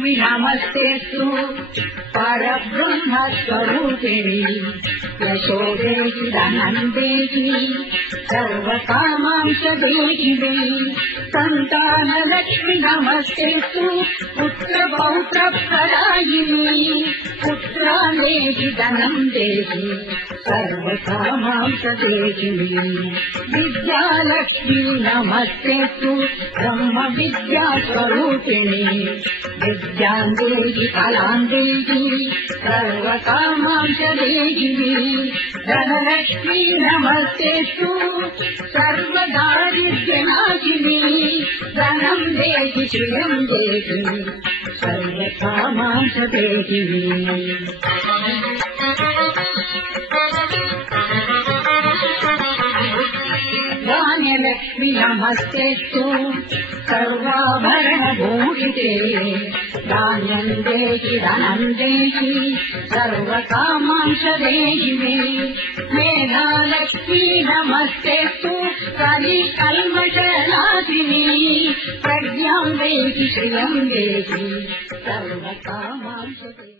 धनलक्ष्मी नमस्तेस्तु परब्रह्मस्वरूपिणी यशो देहि धनं देहि सर्वकामांश देहि मे सन्तानलक्ष्मी नमस्तेस्तु पुत्रपौत्रप्रदायिनी पुत्रानेहि धनं देहि सर्वकामांश देहि मे विद्यालक्ष्मी नमस्तेस्तु ब्रह्म विद्यास्वरूपिणी विद्यां देहि फलां देहि सर्वकामांश देहि मे धनलक्ष्मी नमस्तेस्तु सर्वदारिद्र्यनाशिनी धनं देहि श्रियं देहि सर्वकामांश देहि मे धान्यलक्ष्मी नमस्तेस्तु सर्वाभरणभूषिते धान्यं देहि धनं देहि सर्वकामांश देहि मे मेधालक्ष्मी नमस्तेस्तु कलिकल्मषनाशिनी प्रज्ञां देहि श्रियं देहि सर्वकामांश देहि